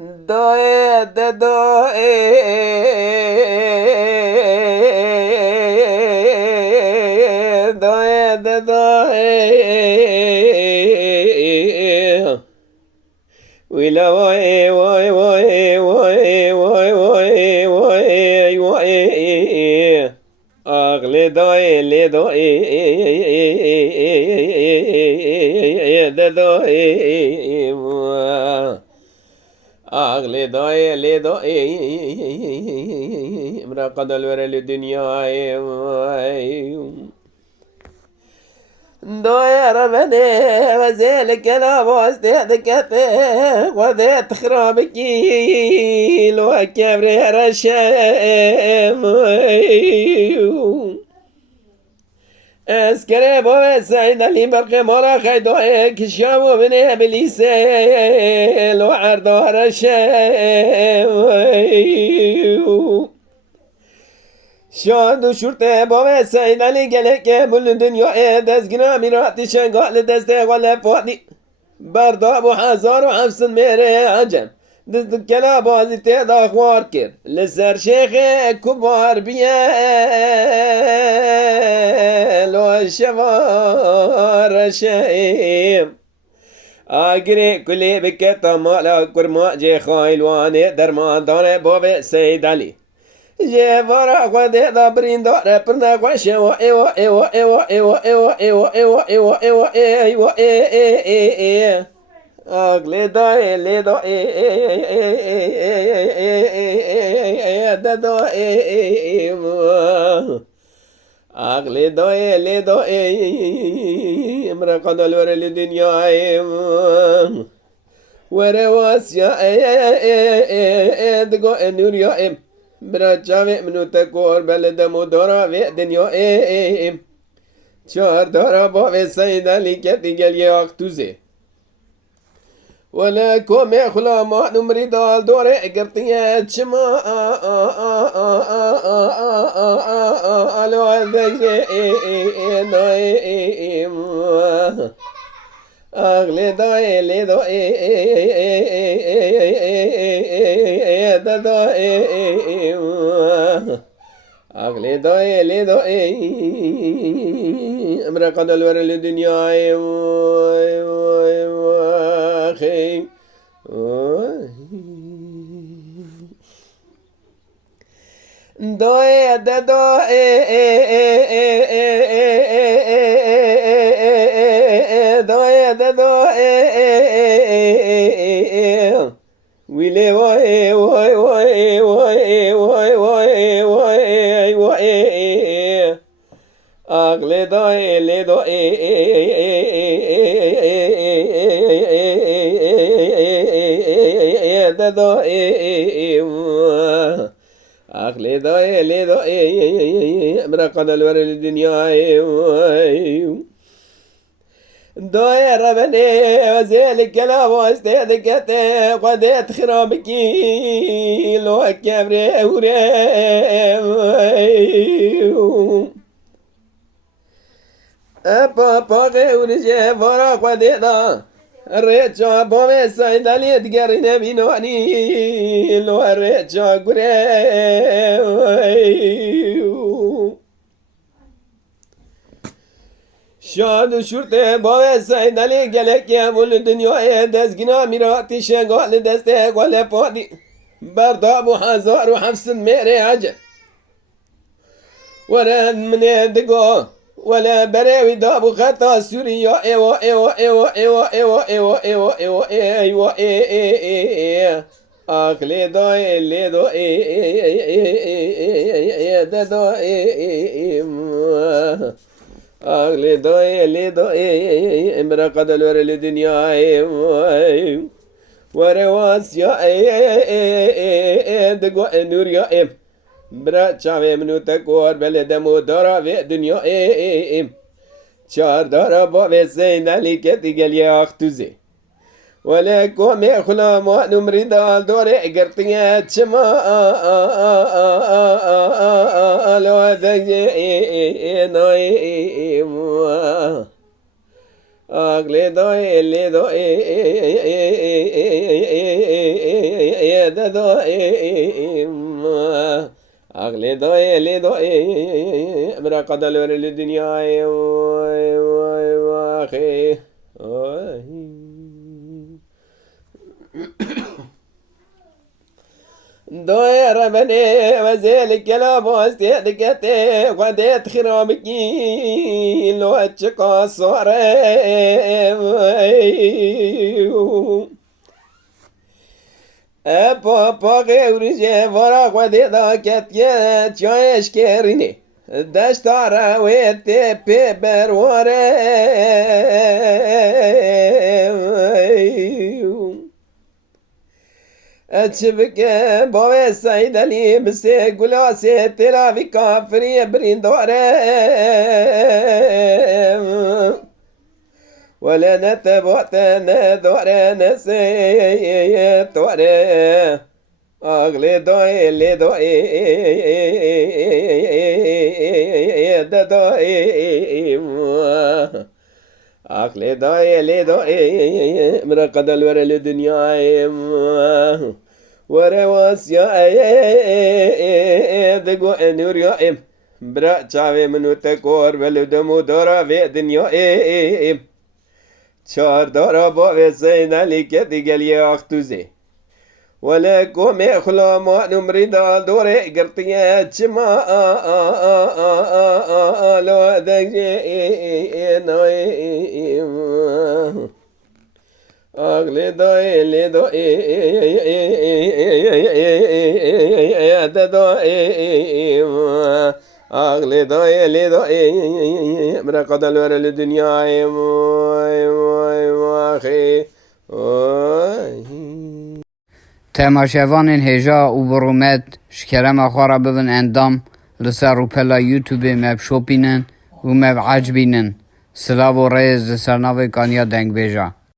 دوي دوي دوي دوي ويلا وي وي وي وي وي وي وي وي أغلي دوي لي دوي دوي أغلي دوي لي دوي مرقد الورى للدنيا دوي ربني وزيلك أنا واستهدكته وذيت خرابكي لو كبري رشام اسكري بوي سعيد اللي برقي مرا خيدو كشامو بني بليسي لو عردو رشام شاد شرطه بوي سعيد اللي قلق بل دنيا دزقنا مراتي شنقال دسته ولا فادي برداب وحزار وحفص ميري عجم دست كلا بازي تيدا خوار كر لسر شيخ كبار بيا لو شوار شايم آگری کلی بکتا مالا کرما جه خایلوانه درمان داره باب سید علی جه وارا خواده دا برین داره پرنا خوشه و ایوا ایوا ایوا ایوا ایوا ایوا ایوا ایوا ایوا ایوا ایوا اگلی دای لی دای دای اغلي دوي لي دوي مرقد الورى للدنيا ورواس يا دقو النور يا برجع منو تكور بلد مدورا في دنيا شهر دورا بابي سيدا لكتي قال يا اختوزي ولا كوم يخلا ما نمري دال دوري قرطيات شما الو اغلي دوي لي دوي دوي اغلي دوي لي دوي امرقد الورى للدنيا أخي دوي دوي دوي دوي ويلي وي وي وي وي وي وي وي وي أغلي دوي لي دوي دوي أغلي دوي لي دوي مرقد الورى للدنيا دوي ربني وزيلك لا واستهدكته قدت خرابكي لو كبري وريم أبا غير ورا قديدا الريتشا بومي سعيد علي تقرين بينواني لو الريتشا قريم شاد شرطه بومي سعيد علي قلق يا مول الدنيا دزقنا مراتي شنقال دسته ولا فادي برداب وحزار وحفص ميري عجب ورد من يدقو ولا بريوي دابو خطا سوريا ايوا ايوا ايوا ايوا ايوا ايوا ايوا ايوا ايوا ايوا اخلي دوي لي دوي دوي اخلي دوي لي دوي امرقد الورى للدنيا ورواس يا دقو النور يا برا چاوه منو تکور بلد مدارا في دنیا چار دارا با وسین علی کتی گلی اختوزه ولا كوم يخلا ما نمري دال دوري قرطيات شما لو ذجي ناي أغلي دوي اللي دوي دائم أغلي دائم مرقد الور الدنيا واخي دوير بني وزيلك لا بوستي دكتي قديت خرامكي لو اتشقى صاري Papa gevrije vara quade da ketye çayeş kerini Deştara ve tepe berware Açıbke bave saydali bise gulase telavi kafriye brindore ولا نتبعتنا دورنا سيتوري أغلي دوي اللي دوي دوي أغلي دوي اللي دوي مرقد الور الدنيا ورواس يا دقو نور يا برا چاوي منو تكور بلدمو دورا في دنيا چار دارا با وسین علی که دیگل یه اختوزه ولی کومه خلاما نمری دا دوره گرتیه چما لو دنگی نایم اغلی دای لی دایم أغلي داي لي داي مرقد الور الدنيا واخي تماشاوان هجا و برومت شکرم خوارا ببن اندام لسر رو پلا یوتیوب مب شوپینن و مب عجبینن سلاو و ریز لسر ناوی کانیا دنگ بیجا